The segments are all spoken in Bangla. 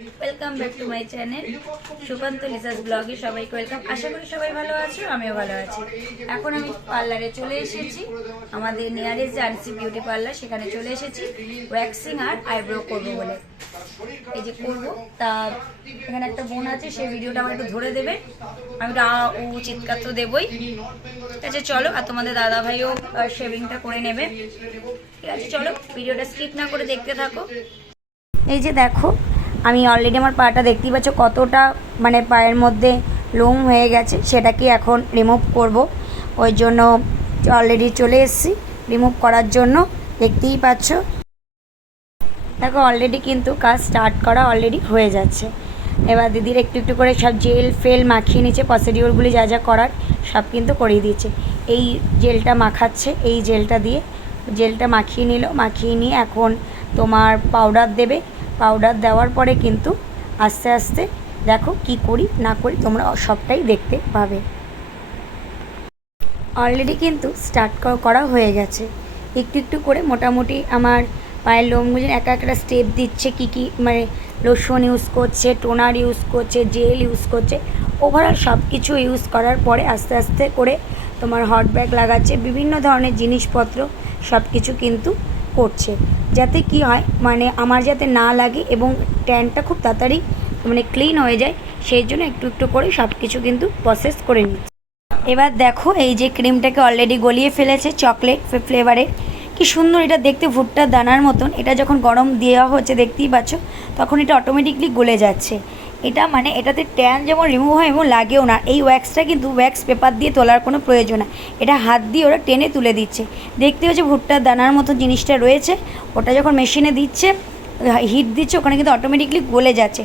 Welcome back to my channel Sukanta লিসাস ব্লগে সবাইকে ওয়েলকাম। আশা করি সবাই ভালো আছো, আমিও ভালো আছি। এখন আমি পার্লারে চলে এসেছি, আমাদের নিয়ারেস্ট যে আনসি বিউটি পার্লার সেখানে চলে এসেছি ওয়্যাক্সিং আর আইব্রো করবো বলে। এই যে করবো, তা এখানে একটা বোন আছে, সেই ভিডিওটা আমার একটু ধরে দেবে। আমি ও চিৎকার তো দেবই। ঠিক আছে চলো, আর তোমাদের দাদা ভাইও শেভিংটা করে নেবে। ঠিক আছে চলো, ভিডিওটা স্কিপ না করে দেখতে থাকো। এই যে দেখো, আমি অলরেডি আমার পাটা দেখতেই পাচ্ছ কতটা মানে পায়ের মধ্যে লোম হয়ে গেছে, সেটাকে এখন রিমুভ করব। ওই জন্য অলরেডি চলে এসেছি রিমুভ করার জন্য। দেখতেই পাচ্ছ দেখো, অলরেডি কিন্তু কাজ স্টার্ট করা অলরেডি হয়ে যাচ্ছে। এবার দিদির একটু একটু করে সব জেল ফেল মাখিয়ে নিচ্ছে, প্রসিডিওরগুলি যা যা করার সব কিন্তু করিয়ে দিচ্ছে। এই জেলটা মাখাচ্ছে, এই জেলটা দিয়ে জেলটা মাখিয়ে নিল, মাখিয়ে নিয়ে এখন তোমার পাউডার দেবে। পাউডার দেওয়ার পরে কিন্তু আস্তে আস্তে দেখো কি করি না করি তোমরা সবটাই দেখতে পাবে। অলরেডি কিন্তু স্টার্ট করা হয়ে গেছে। একটু একটু করে মোটামুটি আমার পায়ের লোমগুলো একটা একটা স্টেপ দিচ্ছে, কী কী মানে লোশন ইউজ করছে, টোনার ইউজ করছে, জেল ইউজ করছে, ওভারঅল সব কিছু ইউজ করার পরে আস্তে আস্তে করে তোমার হট ব্যাগ লাগাচ্ছে, বিভিন্ন ধরনের জিনিসপত্র সব কিছু কিন্তু করছে, যাতে কি হয় মানে আমার যাতে না লাগে এবং ট্যানটা খুব তাড়াতাড়ি মানে ক্লিন হয়ে যায়, সেই জন্য একটু একটু করে সব কিছু কিন্তু প্রসেস করে নিচ্ছে। এবার দেখো, এই যে ক্রিমটাকে অলরেডি গলিয়ে ফেলেছে চকলেট ফ্লেভারের, কি সুন্দর এটা দেখতে, ভুট্টার দানার মতন। এটা যখন গরম দেওয়া হচ্ছে দেখতেই পাচ্ছ, তখন এটা অটোমেটিকলি গলে যাচ্ছে। এটা মানে এটাতে ট্যান যেমন রিমুভ হয় এবং লাগেও না। এই ওয়্যাক্সটা কিন্তু ওয়্যাক্স পেপার দিয়ে তোলার কোনো প্রয়োজন না, এটা হাত দিয়ে ওরা টেনে তুলে দিচ্ছে। দেখতে পাচ্ছ ভুট্টার দানার মতো জিনিসটা রয়েছে, ওটা যখন মেশিনে দিচ্ছে হিট দিচ্ছে, ওখানে কিন্তু অটোমেটিকলি গলে যাচ্ছে।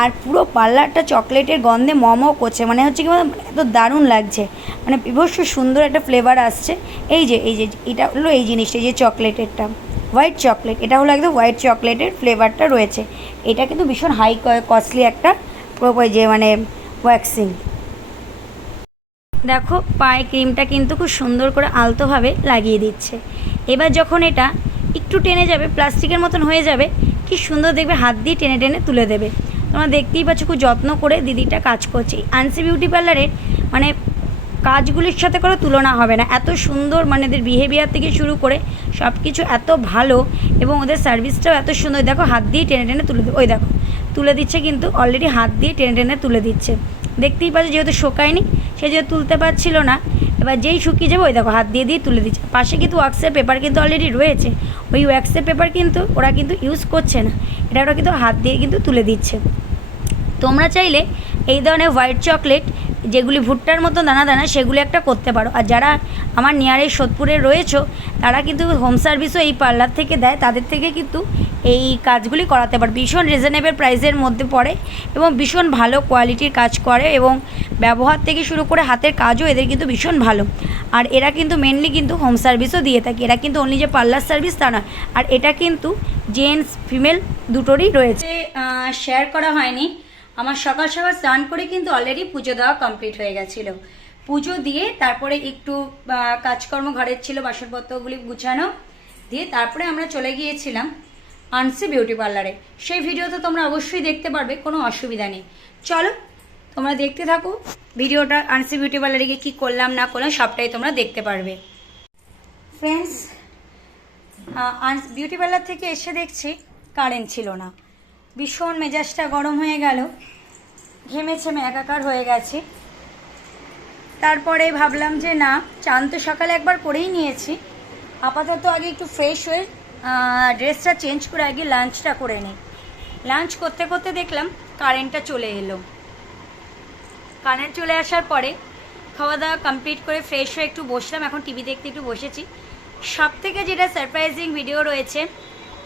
আর পুরো পার্লারটা চকলেটের গন্ধে মমও করছে, মানে হচ্ছে কি এত দারুণ লাগছে, মানে বিভৎস সুন্দর একটা ফ্লেভার আসছে। এই যে এটা হলো এই জিনিসটা, এই যে চকলেটেরটা হোয়াইট চকলেট, এটা হলো একদম হোয়াইট চকলেটের ফ্লেভারটা রয়েছে। এটা কিন্তু ভীষণ হাই কস্টলি একটা যে মানে ওয়্যাক্সিং। দেখো পায়ে ক্রিমটা কিন্তু খুব সুন্দর করে আলতোভাবে লাগিয়ে দিচ্ছে। এবার যখন এটা একটু টেনে যাবে, প্লাস্টিকের মতন হয়ে যাবে, কি সুন্দর দেখবে, হাত দিয়ে টেনে টেনে তুলে দেবে। তোমরা দেখতেই পাচ্ছ খুব যত্ন করে দিদিটা কাজ করছে। আনসি বিউটি পার্লারের মানে কাজগুলির সাথে করে তুলনা হবে না, এত সুন্দর, মানে এদের বিহেভিয়ার থেকে শুরু করে সব কিছু এত ভালো, এবং ওদের সার্ভিসটাও এত সুন্দর। দেখো হাত দিয়ে টেনে টেনে তুলে দেবে, ওই দেখো তুলে দিচ্ছে, কিন্তু অলরেডি হাত দিয়ে টেনে টেনে তুলে দিচ্ছে। দেখতেই পাচ্ছ, যেহেতু শোকায়নি সে যেহেতু তুলতে পারছিল না, এবার যেই শুকিয়ে যাবে ওই দেখো হাত দিয়ে দিয়ে তুলে দিচ্ছে। পাশে কিন্তু ওয়্যাক্সের পেপার কিন্তু অলরেডি রয়েছে, ওই ওয়্যাক্সের পেপার কিন্তু ওরা কিন্তু ইউজ করছে না, এটা ওরা কিন্তু হাত দিয়ে কিন্তু তুলে দিচ্ছে। তোমরা চাইলে এই ধরনের হোয়াইট চকলেট যেগুলি ভুট্টার মতো দানা দানা, সেগুলি একটা করতে পারো। আর যারা আমার নিয়ারের সোদপুরে রয়েছো, তারা কিন্তু হোম সার্ভিসও এই পার্লার থেকে দেয়, তাদের থেকে কিন্তু এই কাজগুলি করাতে পারো। ভীষণ রিজনেবল প্রাইসের মধ্যে পড়ে এবং ভীষণ ভালো কোয়ালিটির কাজ করে, এবং ব্যবহার থেকে শুরু করে হাতের কাজও এদের কিন্তু ভীষণ ভালো। আর এরা কিন্তু মেনলি কিন্তু হোম সার্ভিসও দিয়ে থাকে, এরা কিন্তু অনলি যে পার্লার সার্ভিস তা না, আর এটা কিন্তু জেন্টস ফিমেল দুটোরই রয়েছে। শেয়ার করা হয়নি, আমার সকাল সকাল স্নান করে কিন্তু অলরেডি পুজো দেওয়া কমপ্লিট হয়ে গেছিলো। পুজো দিয়ে তারপরে একটু কাজকর্ম ঘরের ছিল, বাসনপত্রগুলি গুছানো দিয়ে তারপরে আমরা চলে গিয়েছিলাম আনসি বিউটি পার্লারে। সেই ভিডিও তো তোমরা অবশ্যই দেখতে পারবে, কোনো অসুবিধা নেই। চলো তোমরা দেখতে থাকো ভিডিওটা, আনসি বিউটি পার্লারে গিয়ে কী করলাম না করলাম সবটাই তোমরা দেখতে পারবে। ফ্রেন্ডস, বিউটি পার্লার থেকে এসে দেখছি কারেন্ট ছিল না, ভীষণ মেজাজটা গরম হয়ে গেল, ঘেমে ছেমে একাকার হয়ে গেছে। তারপরে ভাবলাম যে না, চান তো সকালে একবার করেই নিয়েছি, আপাতত আগে একটু ফ্রেশ হয়ে ড্রেসটা চেঞ্জ করে আগে লাঞ্চটা করে নিই। লাঞ্চ করতে করতে দেখলাম কারেন্টটা চলে এলো। কারেন্ট চলে আসার পরে খাওয়া দাওয়া কমপ্লিট করে ফ্রেশ হয়ে একটু বসলাম, এখন টিভি দেখতে একটু বসেছি। সব থেকে যেটা সারপ্রাইজিং ভিডিও রয়েছে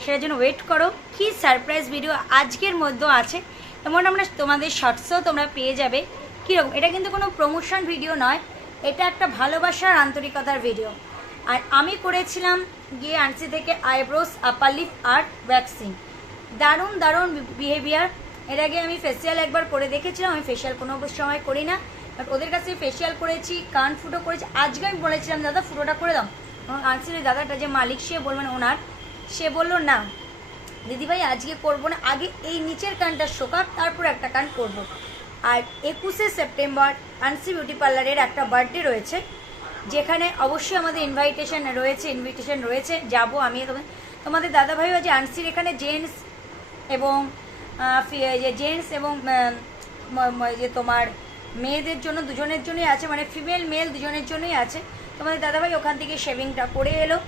সেটার জন্য ওয়েট করো, কি সারপ্রাইজ ভিডিও আজকের মধ্যেও আছে, তেমন আমরা তোমাদের শর্টসও তোমরা পেয়ে যাবে। কীরকম, এটা কিন্তু কোনো প্রমোশন ভিডিও নয়, এটা একটা ভালোবাসার আন্তরিকতার ভিডিও। আর আমি করেছিলাম গিয়ে আনসি থেকে আইব্রোস, আপার লিপ আর ওয়্যাক্সিং, দারুণ দারুণ বিহেভিয়ার। এর আগে আমি ফেসিয়াল একবার করে দেখেছিলাম, আমি ফেসিয়াল কোনো সময় করি না, বাট ওদের কাছে ফেসিয়াল করেছি, কান ফুটো করেছি। আজকে আমি বলেছিলাম দাদা ফুটোটা করে দাও, এবং আনসির দাদাটা যে মালিক সে বলবেন ওনার, সে বললো না দিদিভাই আজকে করবো না, আগে এই নিচের কানটা শোকাক তারপর একটা কান করবো। আর 21শে সেপ্টেম্বর আনসি বিউটি পার্লারের একটা বার্থডে রয়েছে, যেখানে অবশ্যই আমাদের ইনভিটেশন রয়েছে, যাব আমি। তোমাদের দাদাভাইও যে আনসির এখানে জেন্টস এবং যে তোমার মেয়েদের জন্য দুজনের জন্যই আছে, মানে ফিমেল মেল দুজনের জন্যই আছে। তোমাদের দাদাভাই ওখান থেকে শেভিংটা করে এলো।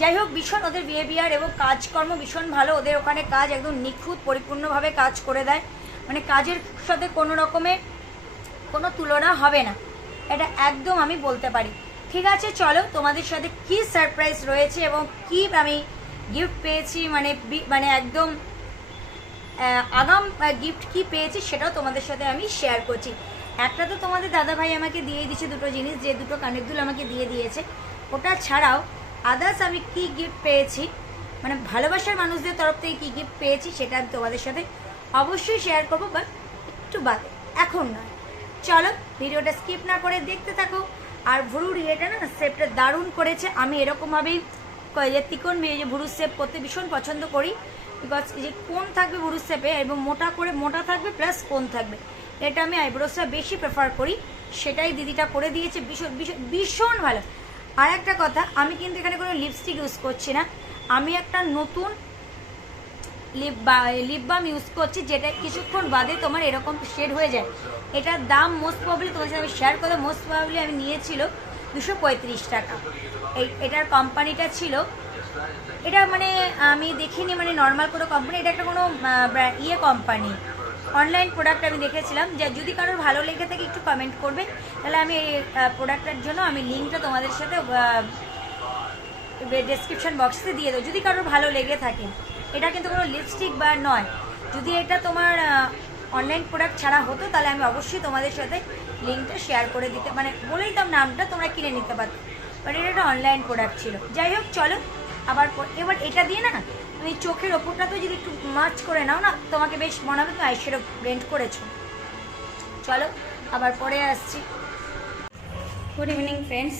যাই হোক, ভীষণ ওদের বিহেভিয়ার এবং কাজকর্ম ভীষণ ভালো। ওদের ওখানে কাজ একদম নিখুঁত পরিপূর্ণভাবে কাজ করে দেয়, মানে কাজের সাথে কোনো রকমের কোনো তুলনা হবে না, এটা একদম আমি বলতে পারি। ঠিক আছে, চলো তোমাদের সাথে কি সারপ্রাইজ রয়েছে এবং কি আমি গিফট পেয়েছি, মানে একদম আগাম গিফট কি পেয়েছি সেটাও তোমাদের সাথে আমি শেয়ার করছি। একটা তো তোমাদের দাদাভাই আমাকে দিয়ে দিয়েছে দুটো জিনিস, যে দুটো কানের দুল আমাকে দিয়ে দিয়েছে। ওটা ছাড়াও আদার্স আমি কি গিফট পেয়েছি, মানে ভালোবাসার মানুষদের তরফ থেকে কী গিফট পেয়েছি সেটা আমি তোমাদের সাথে অবশ্যই শেয়ার করবো, বাট একটু বাদে, এখন নয়। চলো ভিডিওটা স্কিপ না করে দেখতে থাকো। আর ভুরুর ইয়েটা না শেপটা দারুণ করেছে। আমি এরকমভাবেই তিকোন যে ভুরুর শেপ করতে ভীষণ পছন্দ করি, বিকজ যে কোণ থাকবে ভুরুর শেপে এবং মোটা থাকবে প্লাস কোণ থাকবে, এটা আমি আইব্রোসটা বেশি প্রেফার করি। সেটাই দিদিটা করে দিয়েছে, ভীষণ ভীষণ ভীষণ ভালো। আর একটা কথা, আমি কিন্তু এখানে কোনো লিপস্টিক ইউজ করছি না, আমি একটা নতুন লিপ বাম ইউজ করছি, যেটা কিছুক্ষণ বাদে তোমার এরকম শেড হয়ে যায়। এটার দাম মোস্ট প্রবাবলি তোমার সাথে আমি শেয়ার করে, মোস্ট প্রবাবলি আমি নিয়েছিল 235 টাকা। এটার কোম্পানিটা ছিল, এটা মানে আমি দেখিনি মানে নর্মাল কোনো কোম্পানি, এটা একটা কোনো কোম্পানি অনলাইন প্রোডাক্ট আমি দেখেছিলাম। যা যদি কারোর ভালো লেগে থাকে একটু কমেন্ট করবে, তাহলে আমি এই প্রোডাক্টটার জন্য আমি লিঙ্কটা তোমাদের সাথে ডেসক্রিপশন বক্সে দিয়ে দেবো, যদি কারোর ভালো লেগে থাকে। এটা কিন্তু কোনো লিপস্টিক বা নয়, যদি এটা তোমার অনলাইন প্রোডাক্ট ছাড়া হতো তাহলে আমি অবশ্যই তোমাদের সাথে লিঙ্কটা শেয়ার করে দিতে, মানে বলেই দাম নামটা তোমরা কিনে নিতে পারতো, বাট এটা একটা অনলাইন প্রোডাক্ট ছিল। যাই হোক, চলো এবার এটা দিয়ে না তুমি চোখের ওপরটা তো যদি একটু মার্চ করে নাও না, তোমাকে বেশ মনে হবে তুমি আইশ্যাডো ব্লেন্ড করেছো। চলো আবার পরে আসছি। গুড ইভিনিং ফ্রেন্ডস,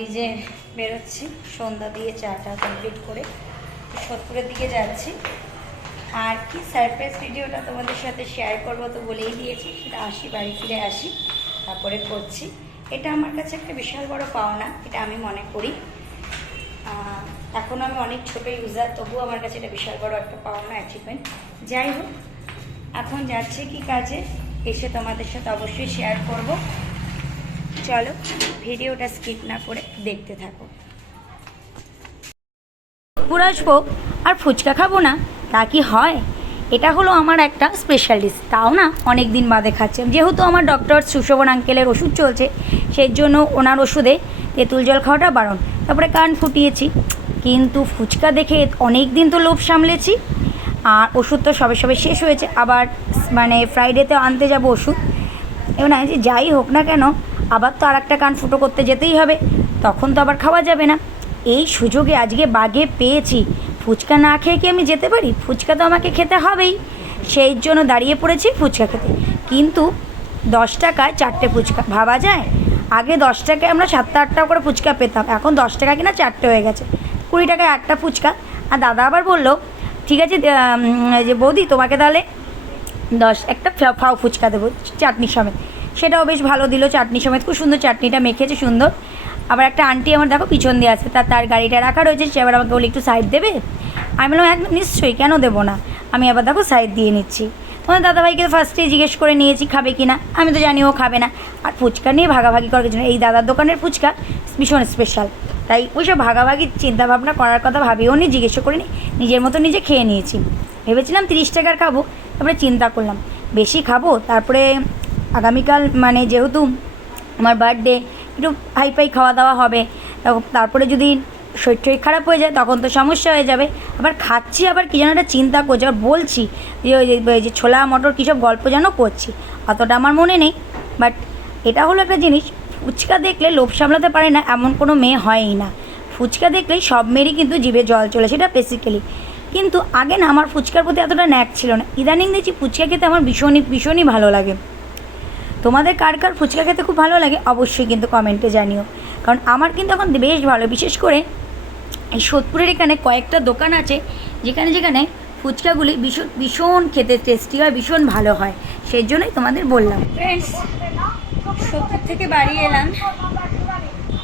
এই যে বেরোচ্ছি সন্ধ্যা দিয়ে, চাটা কমপ্লিট করে সোদপুরের দিকে যাচ্ছি। আর কি সারপ্রাইজ ভিডিওটা তোমাদের সাথে শেয়ার করবো তো বলেই দিয়েছি, সেটা বাড়ি ফিরে আসি তারপরে করছি। এটা আমার কাছে একটা বিশাল বড় পাওনা, এটা আমি মনে করি। এখন আমি অনেক ছোটো ইউজার, তবুও আমার কাছে এটা বিশাল বড় একটা পাওনা, অ্যাচিভমেন্ট। যাই হোক, এখন যাচ্ছে কি কাজে, এসে তোমাদের সাথে অবশ্যই শেয়ার করব। চলো ভিডিওটা স্কিপ না করে দেখতে থাকো। পুরো আসবো আর ফুচকা খাবো না, তা কি হয়? এটা হলো আমার একটা স্পেশাল ডিশ, তাও না অনেক দিন বাদে খাচ্ছি। যেহেতু আমার ডক্টর সুশোভন আঙ্কেলের ওষুধ চলছে, সেই জন্য ওনার ওষুধে তেঁতুল জল খাওয়াটা বারণ, তারপরে কান ফুটিয়েছি। কিন্তু ফুচকা দেখে অনেক দিন তো লোভ সামলেছি, আর ওষুধ তো সবে সবে শেষ হয়েছে, আবার মানে ফ্রাইডেতে আনতে যাব ওষুধ। এবার যে যাই হোক না কেন, আবার তো আর একটা কান ফুটো করতে যেতেই হবে, তখন তো আবার খাওয়া যাবে না। এই সুযোগে আজকে বাগে পেয়েছি, ফুচকা না খেয়ে কি আমি যেতে পারি? ফুচকা তো আমাকে খেতে হবেই, সেই জন্য দাঁড়িয়ে পড়েছি ফুচকা খেতে। কিন্তু 10 টাকায় 4টে ফুচকা, ভাবা যায়? আগে 10 টাকায় আমরা 7-8টা করে ফুচকা পেতাম, এখন 10 টাকা কিনা 4টে হয়ে গেছে, 20 টাকায় একটা ফুচকা। আর দাদা আবার বললো, ঠিক আছে যে বৌদি তোমাকে তাহলে একটা ফাও ফুচকা দেবো চাটনি সমেত। সেটাও বেশ ভালো দিল, চাটনি সমেত, খুব সুন্দর চাটনিটা মেখেছে, সুন্দর। আবার একটা আন্টি আমার দেখো পিছন দিয়ে আছে, তার গাড়িটা রাখা রয়েছে, সে আবার আমাকে বলে একটু সাইড দেবে। আমি বললাম একদম নিশ্চয়ই, কেন দেবো না। আমি আবার দেখো সাইড দিয়ে নিচ্ছি। তোমার দাদাভাইকে ফার্স্টে জিজ্ঞেস করে নিয়েছি খাবে কি না, আমি তো জানি ও খাবে না। আর ফুচকা নিয়ে ভাগাভাগি করার জন্য, এই দাদার দোকানের ফুচকা ভীষণ স্পেশাল, তাই ওইসব ভাগাভাগির চিন্তাভাবনা করার কথা ভাবিও নি, জিজ্ঞেসও করিনি, নিজের মতো নিজে খেয়ে নিয়েছি। ভেবেছিলাম 30 টাকার খাবো, তারপরে চিন্তা করলাম বেশি খাবো, তারপরে আগামীকাল মানে যেহেতু আমার বার্থডে, একটু হাইফাই খাওয়া দাওয়া হবে, তারপরে যদি শরীর খারাপ হয়ে যায় তখন তো সমস্যা হয়ে যাবে। আবার খাচ্ছি, আবার কী যেন একটা চিন্তা করছি, আবার বলছি যে ওই যে ছোলা মটর কী সব গল্প যেন করছি, অতটা আমার মনে নেই। বাট এটা হলো একটা জিনিস, ফুচকা দেখলে লোভ সামলাতে পারে না এমন কোনো মেয়ে হয়ই না। ফুচকা দেখলেই সব মেয়েরই কিন্তু জিভে জল চলে, সেটা বেসিক্যালি। কিন্তু আগে না আমার ফুচকার প্রতি এতটা ন্যাক ছিল না, ইদানিং দেখছি ফুচকা খেতে আমার ভীষণই ভালো লাগে। তোমাদের কার কার ফুচকা খেতে খুব ভালো লাগে অবশ্যই কিন্তু কমেন্টে জানিও, কারণ আমার কিন্তু এখন বেশ ভালো। বিশেষ করে এই সোদপুরের এখানে কয়েকটা দোকান আছে যেখানে ফুচকাগুলি ভীষণ ভীষণ খেতে টেস্টি হয়, ভীষণ ভালো হয়, সেই জন্যই তোমাদের বললাম। ফ্রেন্ডস, সোদপুর থেকে বাড়ি এলাম,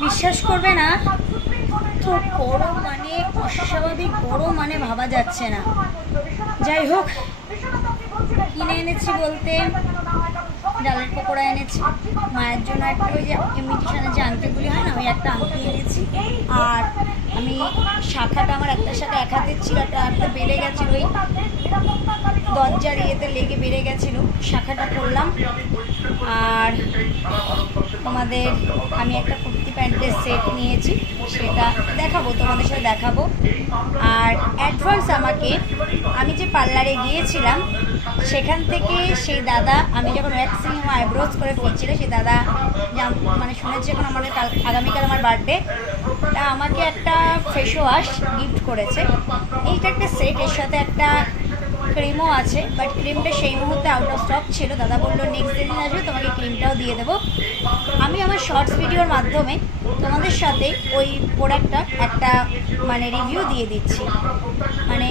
বিশ্বাস করবে না তো গরম, মানে অস্বাভাবিক গরম, মানে ভাবা যাচ্ছে না। যাই হোক, কিনে এনেছি বলতে ডালের পকোড়া এনেছি, মায়ের জন্য একটা ওই যে ইমিটেশনের যে আংটিগুলি হয় না, ওই একটা আংটি এনেছি। আর আমি শাখাটা আমার একটার সাথে এক হাতের ছিল, একটা বেড়ে গেছিলো, ওই দরজার ইয়েতে লেগে বেড়ে গেছিলো, শাখাটা করলাম। আর তোমাদের আমি একটা কুর্তি প্যান্টের সেট নিয়েছি, সেটা দেখাবো, তোমাদের সাথে দেখাবো। আর অ্যাডভান্স আমাকে, আমি যে পার্লারে গিয়েছিলাম সেখান থেকে সেই দাদা, আমি যখন ওয়্যাক্সিং আইব্রোজ করে ফিরছিল, সেই দাদা মানে শুনেছি এখন আমাদের আগামীকাল আমার বার্থডে, তা আমাকে একটা ফেস ওয়াশ গিফট করেছে। এইটা একটা সেট, এর সাথে একটা ক্রিমও আছে, বাট ক্রিমটা সেই মুহূর্তে আউট অফ স্টক ছিল। দাদা বললো নেক্সট দিন আসবে তোমাকে ক্রিমটাও দিয়ে দেবো। আমি আমার শর্টস ভিডিওর মাধ্যমে তোমাদের সাথে ওই প্রোডাক্টটা একটা মানে রিভিউ দিয়ে দিচ্ছি। মানে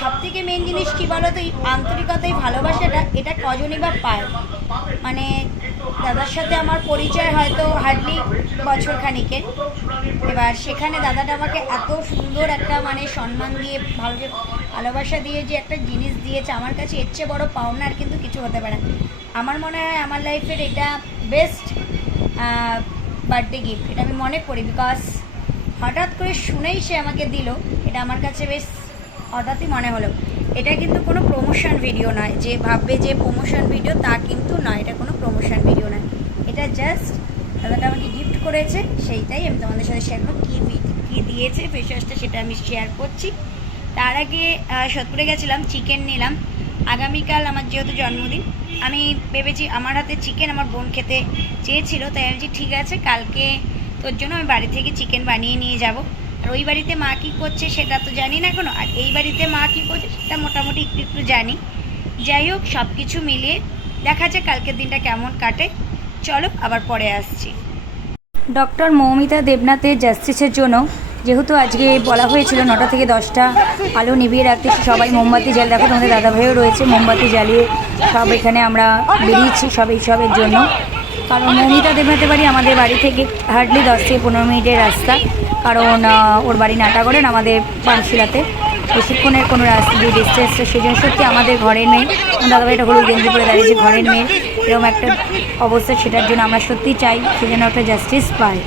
সবথেকে মেন জিনিস কী বলো তো, এই আন্তরিকতাই ভালোবাসাটা, এটা কজনই বা পায়। মানে দাদার সাথে আমার পরিচয় হয়তো হার্ডলি বছরখানিকের, এবার সেখানে দাদাটা আমাকে এত সুন্দর একটা মানে সম্মান দিয়ে, ভালোবাসা দিয়ে যে একটা জিনিস দিয়েছে, আমার কাছে এর চেয়ে বড়ো পাওনা আর কিন্তু কিছু হতে পারে না। আমার মনে হয় আমার লাইফের এটা বেস্ট বার্থডে গিফট, এটা আমি মনে করি। বিকজ হঠাৎ করে শুনেই সে আমাকে দিল, এটা আমার কাছে বেশ হঠাৎই মনে হলো। এটা কিন্তু কোনো প্রমোশন ভিডিও নয়, যে ভাববে যে প্রমোশন ভিডিও, তা কিন্তু নয়, এটা কোনো প্রমোশন ভিডিও নয়, এটা জাস্ট দাদাটা আমাকে গিফট করেছে, সেইটাই আমি তোমাদের সাথে শেয়ার করব। কী দিয়েছে ফেস ওয়াশটা, সেটা আমি শেয়ার করছি। তার আগে সোদপুরে গেছিলাম, চিকেন নিলাম। আগামীকাল আমার যেহেতু জন্মদিন, আমি ভেবেছি আমার হাতে চিকেন আমার বোন খেতে চেয়েছিল, তাই আমি বলছি ঠিক আছে, কালকে তোর জন্য আমি বাড়ি থেকে চিকেন বানিয়ে নিয়ে যাব। আর ওই বাড়িতে মা কী করছে সেটা তো জানি না এখনও, আর এই বাড়িতে মা কী করছে সেটা মোটামুটি একটু জানি। যাই হোক, সব কিছু মিলিয়ে দেখা যায় কালকের দিনটা কেমন কাটে। চলো আবার পরে আসছি। ডক্টর মৌমিতা দেবনাথের জাস্টিসের জন্য যেহেতু আজকে বলা হয়েছিল 9টা থেকে 10টা আলো নিভিয়ে রাখতে, সবাই মোমবাতি জ্বালিয়ে, দেখো তোমাদের দাদাভাইও রয়েছে, মোমবাতি জ্বালিয়ে সব এখানে আমরা বেরিয়েছি সব এইসবের জন্য। কারণ মৌমিতা দেবনাথের বাড়ি আমাদের বাড়ি থেকে হার্ডলি 10 থেকে 15 মিনিটের রাস্তা, কারণ ওর বাড়ি নাটাগড়েন, আমাদের পানশিলাতে, বেশিক্ষণের কোনো রাস্তা যে ডিস্টেন্সটা, সেই জন্য সত্যি আমাদের ঘরের মেয়ে, দাদাভাইটা হলুদ গেঞ্জি পরে দাঁড়িয়েছে, ঘরের মেয়ে এরকম একটা অবস্থা, সেটার জন্য আমরা সত্যি চাই সে যেন একটা জাস্টিস পায়।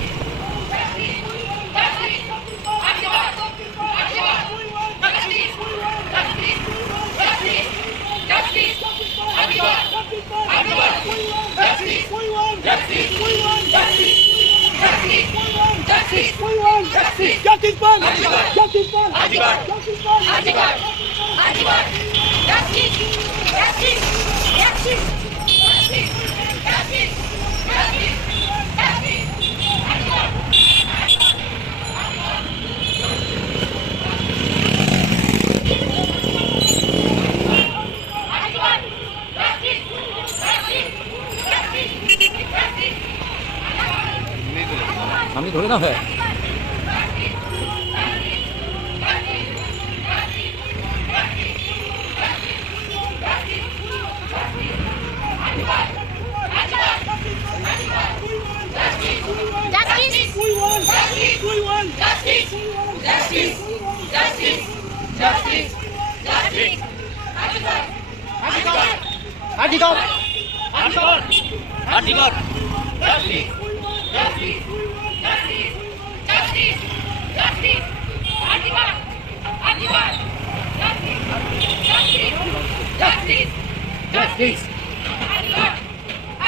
আমি ধরে না হয়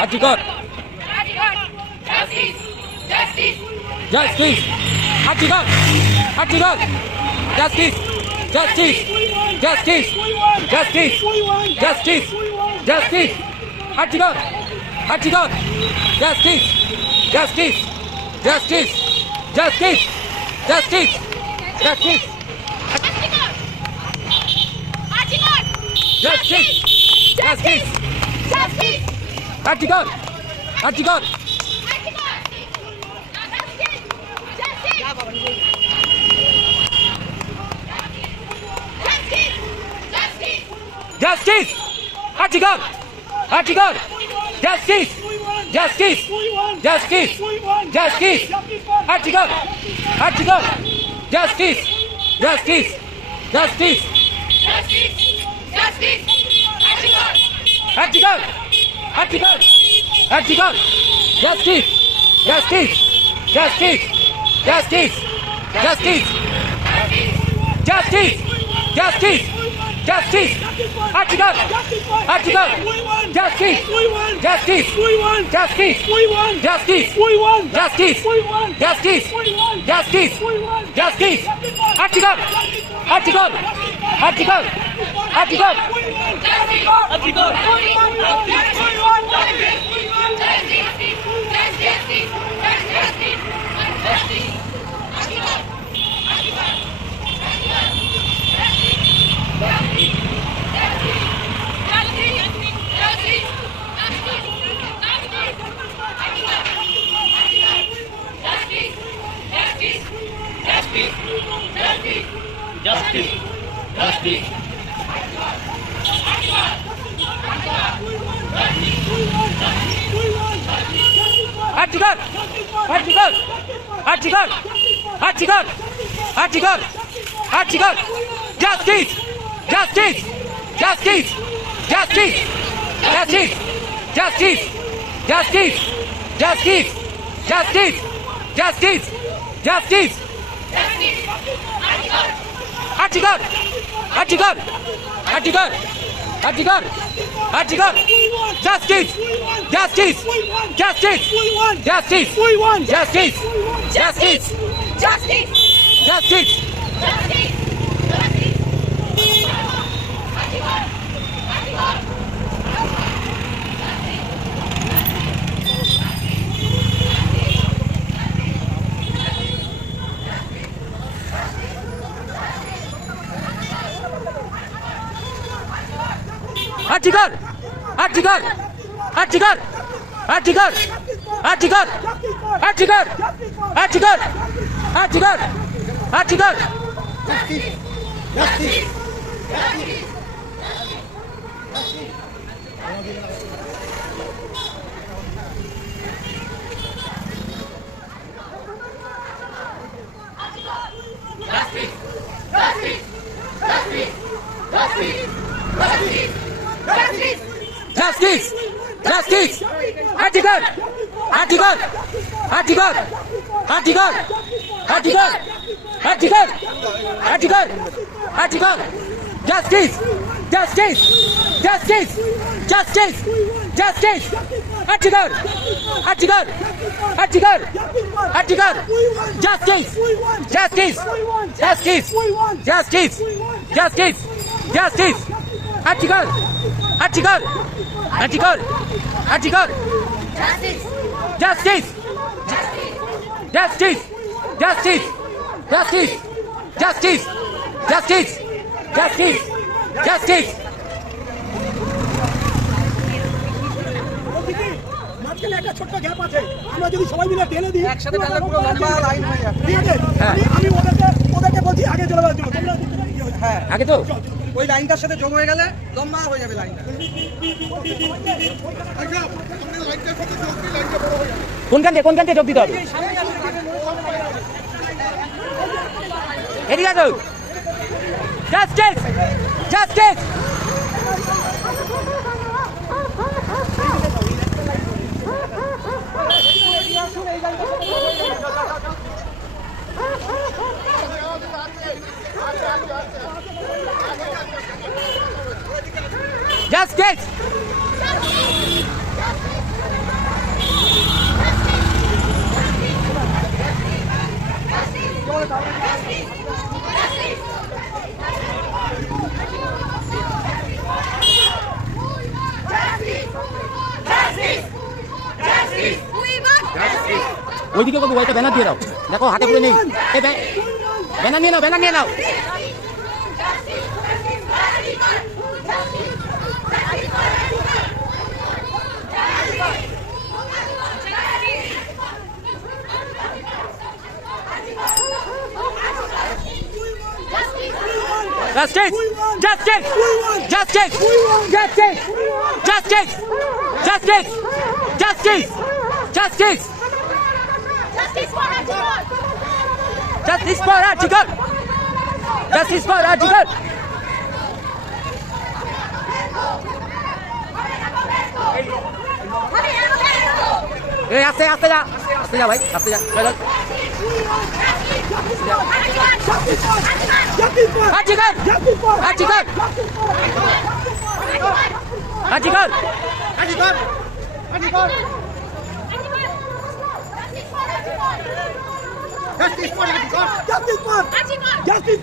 Article. Justice. Article. Article. Justice. Justice. Justice. Justice. Justice. Justice. Article. Article. Justice. Justice. Justice. Justice. Justice. Justice. Justice. Justice. Justice. Article. Article. Justice! Article! Article! Justice! Justice! Justice! Justice! Article! Article! Justice! Justice! Justice! Article! Article! Article! Justice! Justice! Justice! Justice! Justice! Justice! Justice! Justice! Article! Article! Justice! Justice! Justice! Justice! Justice! Justice! Justice! Justice! Article! Article! Article! Article! Article! Article! Article! Article! Article! Article! Justice! Justice! Justice! Justice! Justice! Justice! Justice! Justice! Justice! Justice! Justice! Article! Article! Article! Article! Article! Justice! Justice! Justice! Justice! Justice! Justice! Justice! Article! Article! Article! Article! Article! Article! Article! Article! Article! Justice! Justice! Article! Article! Article! Article! Article! Article! Article! Article! Justice! Justice! Justice! Justice! Justice! Article! Article! Article! Article! Justice! Justice! Justice! Justice! Justice! Justice! Article! Article! Article! Article! Justice! Justice! Justice! Justice! Justice! Justice! Justice! Justice! মাঝখানে একটা ছোট্ট গ্যাপ আছে, আমরা যদি সবাই মিলে টেনে দিই একসাথে টানলে পুরো লম্বা লাইন হয়ে যাবে। ঠিক আছে? আমি ওদেরকে বলছি আগে চলে যাওয়ার জন্য, তোমরা হ্যাঁ, আগে তো ওই লাইনটার সাথে যোগ হয়ে গেলে লম্বা হয়ে যাবে লাইনটা। কোনখান থেকে যোগ দিতে হবে? এদিকে আসো। জাস্টিস! জাস্টিস! Justice! ওইদিকে কবি ওইটা ব্যানার দিয়ে দাও, দেখো হাতে করে নেই। ব্যানার নিয়ে নাও, ব্যানার নিয়ে নাও। Justice! Justice! We want Justice! We want Justice! We want Justice! Justice! Justice! Justice! Justice for Archibald! Justice for Archibald! এই আস্তে আস্তে যা ভাই আস্তে যা Archibald! Archibald! Archibald! দাঁড়াও Justice! Justice!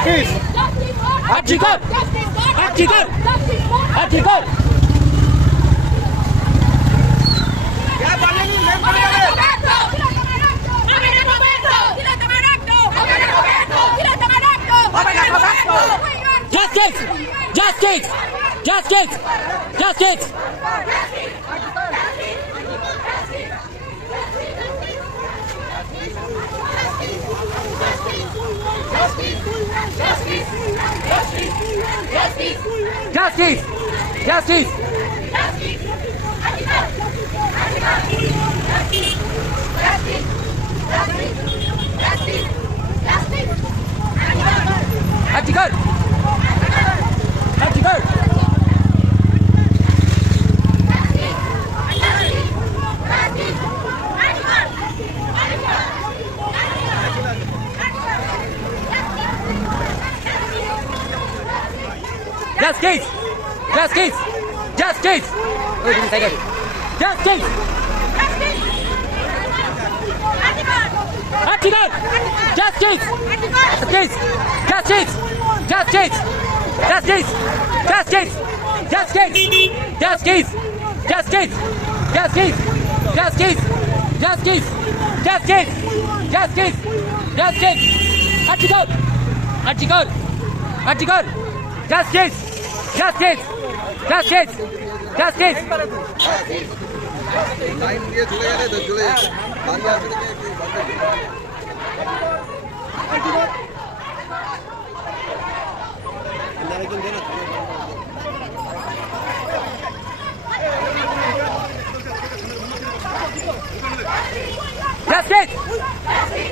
Justice! Justice! Archibald! Archibald! Archibald! Justice! Justice! Justice! Justice! Justice! Justice! Archibald! Archibald! Justice! Justice! Justice! Justice! Archibald! Justice! Justice! Justice! Justice! Justice! Justice! Justice! Justice! Justice! Justice! Justice! Justice! Justice! Justice! Justice! Archibald! Archibald! Archibald! Justice! Justice! Justice! Justice! Line দিয়ে চলে গেলে তো চলে যাবে বাংলা থেকে Justice!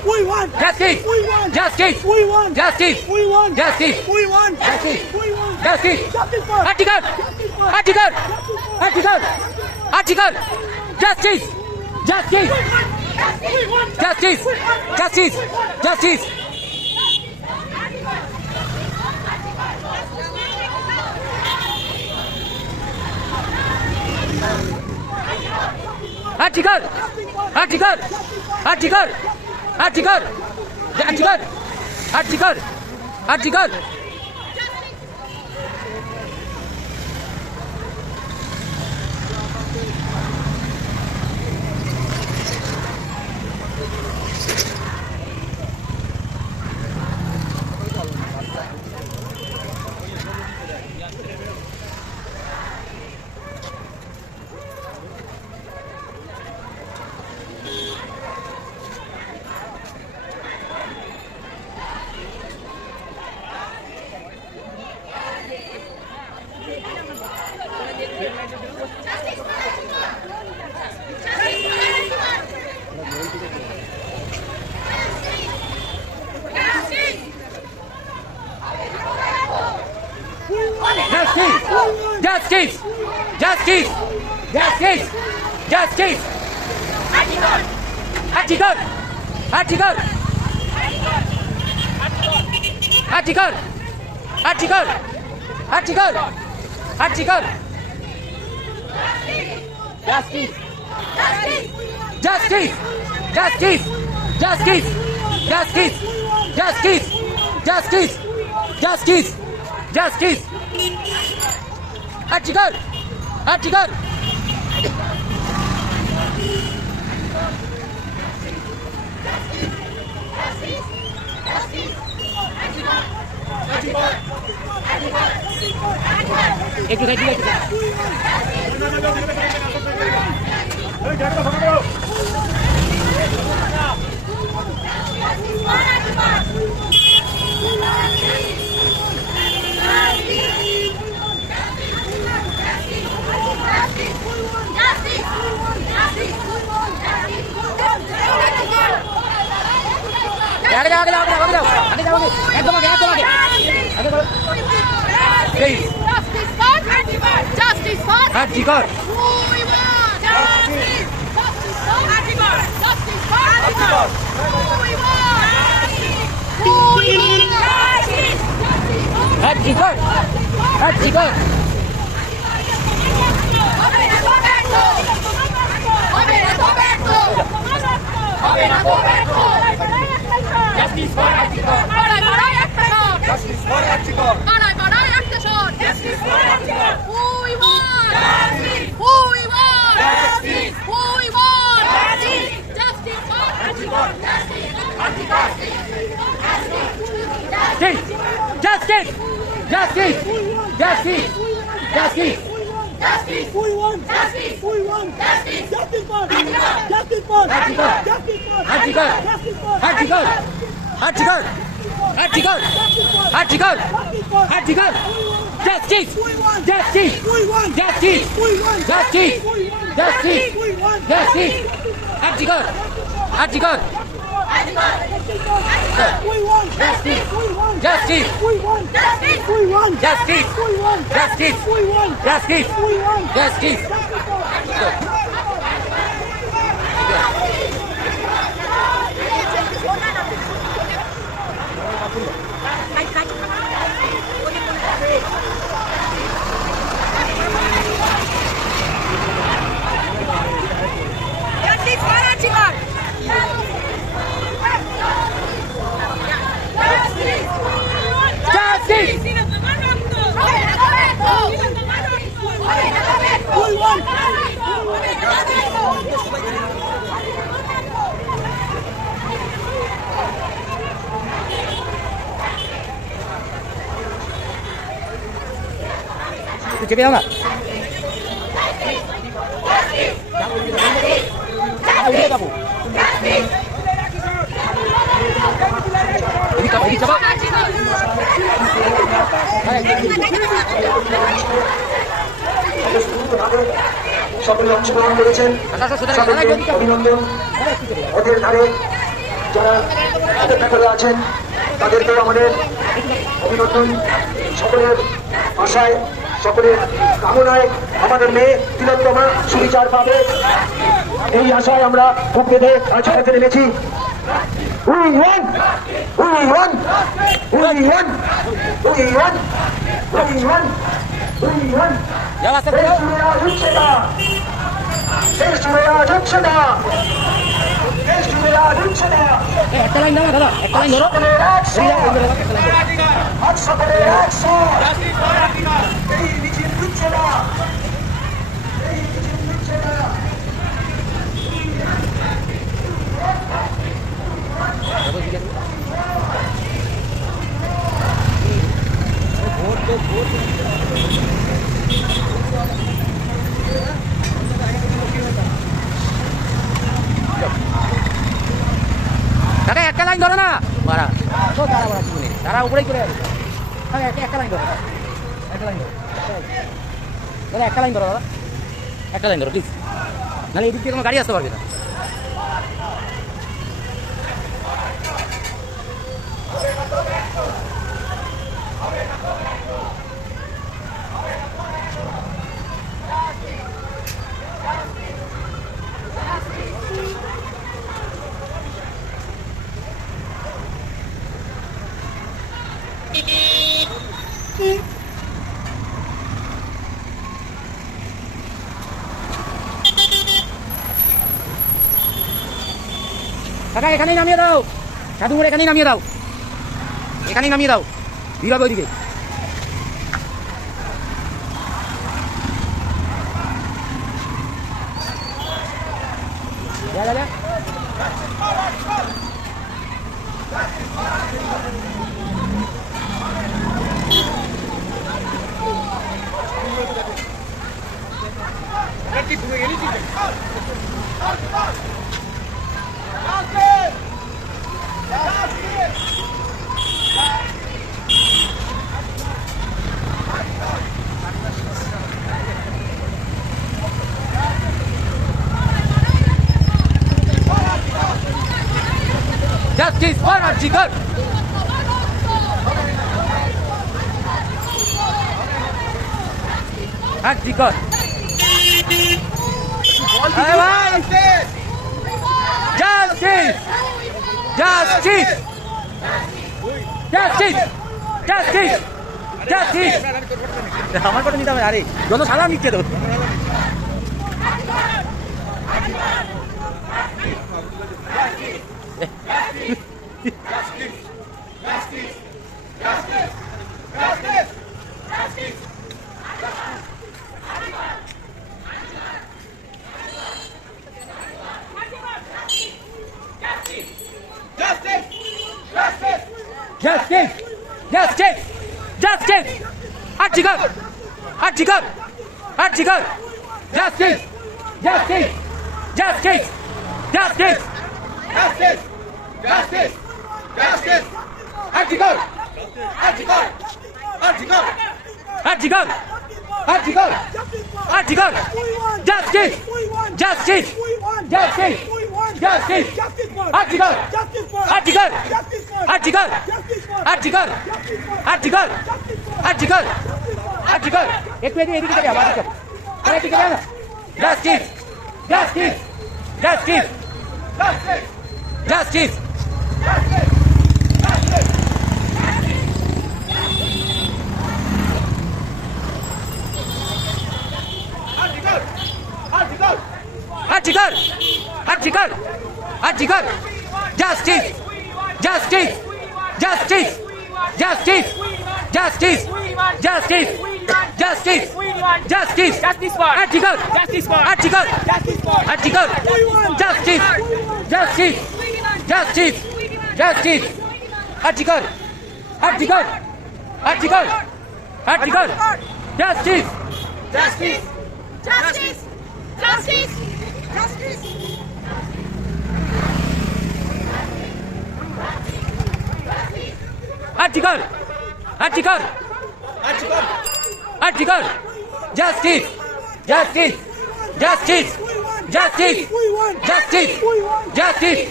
We want Justice! We want Justice! We want Justice! We want Justice! We want Justice! We want Justice! Justice for Archibald! Archibald! Archibald! Archibald! Justice! Justice! Justice! Justice! Justice! Archibald! Archibald! Archibald! Archibald! Archibald! Archibald! Archibald! Justice! Justice! Justice! Justice! Archibald! Archibald! Archibald! Archibald! Archibald! Archibald! Archibald! Justice! Justice! Justice! Justice! Justice! Justice! Justice! Justice! Justice article article একটু সাইড দিকে আগে যাও আগে যাও আগে যাও আগে যাও আগে যাও আগে একদম আগে একদম আগে আগে বলো please Justice for article who we want. Justice. Justice for who we want. Who we want. Justice. Article article justice for article Justice for Archicor. Justice for Archicor. Who we want. Who we want. Who we want. Justice for Archicor. Justice! Justice! Justice! Justice! Justice! Who we want? Who we want? Justice for! Justice for! Justice for! Article! Justice for! Article! Article! Article! Article! Article! Justice! Justice! Who we want? Justice! Who we want? Justice! Who we want? Justice! Who we want? Justice! Article! Article! Who we want? Justice! Who we want? Justice! Who we want? Who we want? Justice! Who we want? Justice! Who we want? Justice! Who we want? Justice! Justice for Archicor. Justice! Who we want? তুই চেপে যাও না উঠে যাবো এদিকে চাপা এদিকে চাপা সকলে অংশগ্রহণ করেছেন সকলকে অভিনন্দন। ওদের ধারে যারা অপেক্ষা করে আছেন তাদেরকেও আমাদের অভিনন্দন। সকলের আশায় সকলের কামনায় আমাদের মেয়ে তিলোত্তমা সুবিচার পাবে, এই আশায় আমরা বুক বেঁধে রাজপথে নেমেছি। We won! We won! We won! We won! We won! We won! যাও আস্তে দেশ জুড়ে আজ উচ্ছেদা, দেশ জুড়ে আজ উচ্ছেদা, দেশ জুড়ে আজ উচ্ছেদা। একটা লাইন দাও না দাদা একটা লাইন ধরো সকলের একশো, আজ সকলের একশো। এই মিছিল উচ্ছেদা, এই মিছিল উচ্ছেদা। দাদা একটা লাইন ধরো না মারা তো তারা বড় কিছু নেই তারা উপরেই চলে যাবে একটা লাইন ধরো একটা লাইন ধরো দাদা একটা লাইন ধরো দাদা একটা লাইন ধরো প্লিজ নাহলে এদিক থেকে কোনো গাড়ি আসতে পারবে না কাকা এখানেই নামিয়ে দাও সাধু মোড় এখানেই নামিয়ে দাও এখানেই নামিয়ে দাও ভিড় হবে ওইদিকে Justice for Archikar. Archikar. Justice. Justice. Justice. Justice. Justice. আমার কথা নিতে হবে আরে জনসাধারণ নিচ্ছে তো Justice! Justice! Justice! Archikar! Archikar! Archikar! Justice! Justice! Justice! Justice! Justice! Justice! Justice! Archikar! Archikar! Archikar! Archikar! Archikar! Archikar! Justice! Justice! Justice! Justice! Archikar! Archikar! Archikar! Archikar! Archikar! Archikar! Archikar! एक मिनट एदिके चले आवाज कर अरे ठीक है ना Justice! Justice! Justice! Justice! Archikar! Archikar! Archikar! Justice! Justice! Justice! Justice! Justice! Justice! Justice! Justice! Justice for Archikar! Justice for Archikar! Justice for Archikar! Justice! Justice! Justice! Justice! Archikar! Archikar! Archikar! Archikar! Justice! Justice! Justice! Justice! Justice! Archikar! Archikar! Archikar! Justice! Justice! Justice! Justice! Justice! Justice!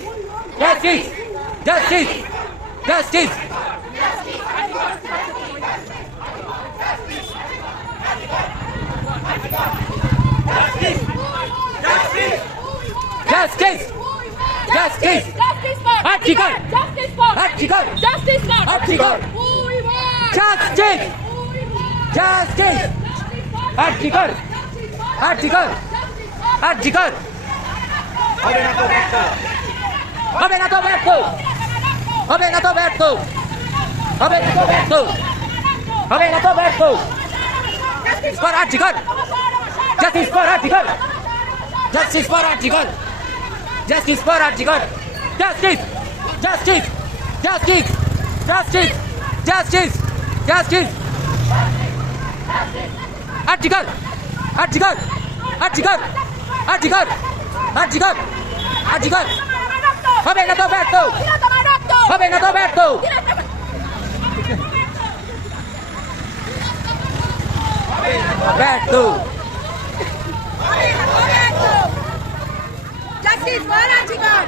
Justice! Justice! Justice! Justice! Justice! Justice for Archikar! Justice for Archikar! Justice for Archikar! Who we want! Justice! Who we want! Justice! Archikar! Archikar! Archikar! হবে না তো ব্যর্থ হবে না তো ব্যর্থ হবে না তো ব্যর্থ হবে না তো ব্যর্থ for Archikar! Justice for Archikar! Justice for Archikar! Justice for Archikar! Justice! Justice! Justice! Justice! Justice! Justice! Archikar! Archikar! Archikar! Archikar! Archikar! Archikar! হবে না তো ব্যর্থ হবে না তো ব্যর্থ ব্যর্থ Justice for Archikar!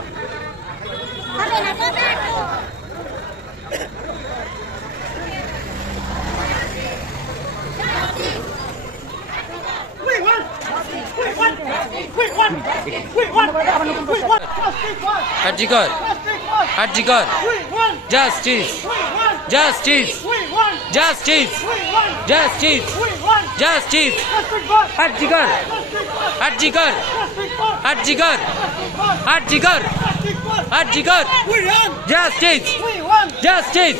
Archikar! Archikar! Justice! Justice! Justice! Justice! Justice! Archikar! Archikar! Archikar! Archikar! Archikar! Justice! Justice!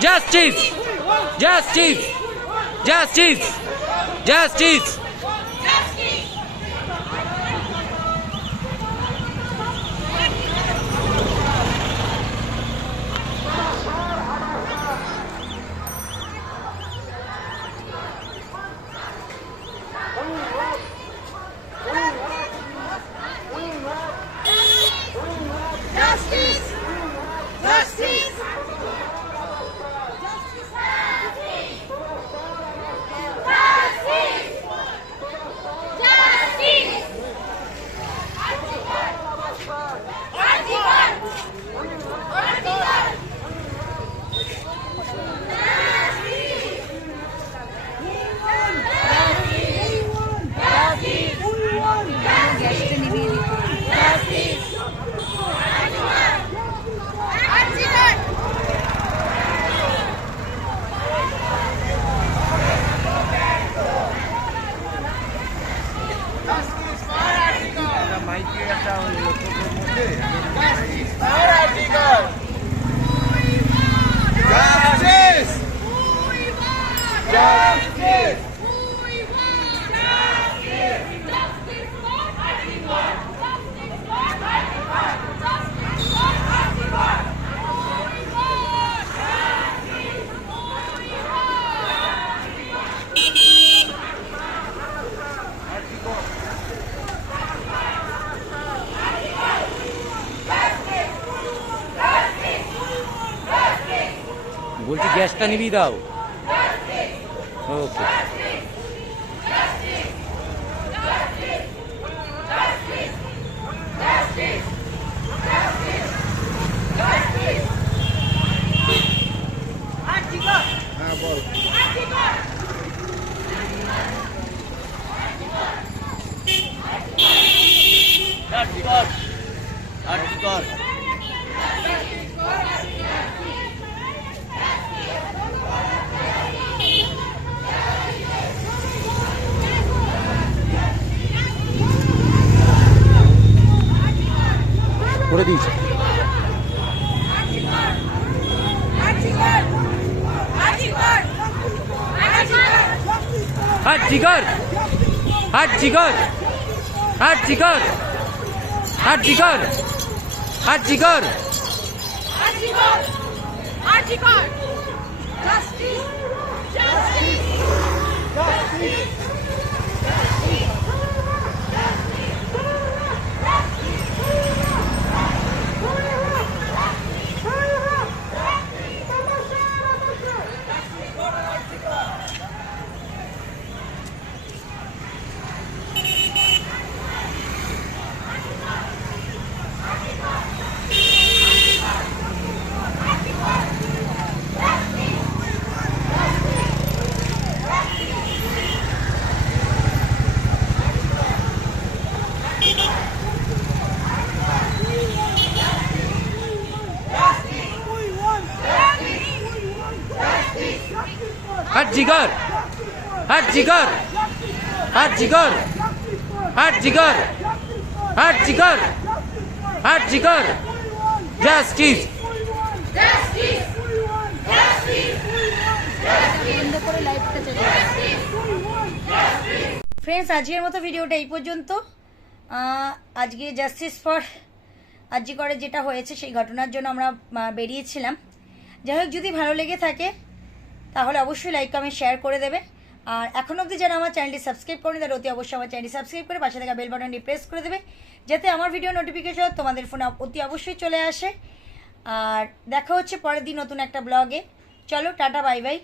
Justice! Justice! Justice! Justice! Justice! Justice! Justice! একটা নিবি দাও। ওকে করে দিয়েছে। হাট জিগর, হাট জিগর, হাট জিগর, হাট জিগর, হাট জিগর। Archicor! Justice! Justice! হাট জিগর, হাট জিগর, হাট জিগর, হাট জিগর, হাট জিগর, হাট জিগর। Justice, Justice! Justice! ফ্রেন্ডস, আজকের মতো ভিডিওটা এই পর্যন্ত। আজকে জাস্টিস ফর আরজি করে যেটা হয়েছে সেই ঘটনার জন্য আমরা বেরিয়েছিলাম। যাই হোক, যদি ভালো লেগে থাকে তাহলে অবশ্যই লাইক কমেন্ট শেয়ার করে দেবে। আর এখন অবধি যারা আমার চ্যানেলটি সাবস্ক্রাইব করেনি তারা অতি অবশ্যই আমার চ্যানেলটি সাবস্ক্রাইব করে পাশে থাকা বেল বাটনটি প্রেস করে দেবে, যাতে আমার ভিডিও নোটিফিকেশন তোমাদের ফোনে অতি অবশ্যই চলে আসে। আর দেখা হচ্ছে পরের দিন নতুন একটা ব্লগে। চলো, টাটা, বাই বাই।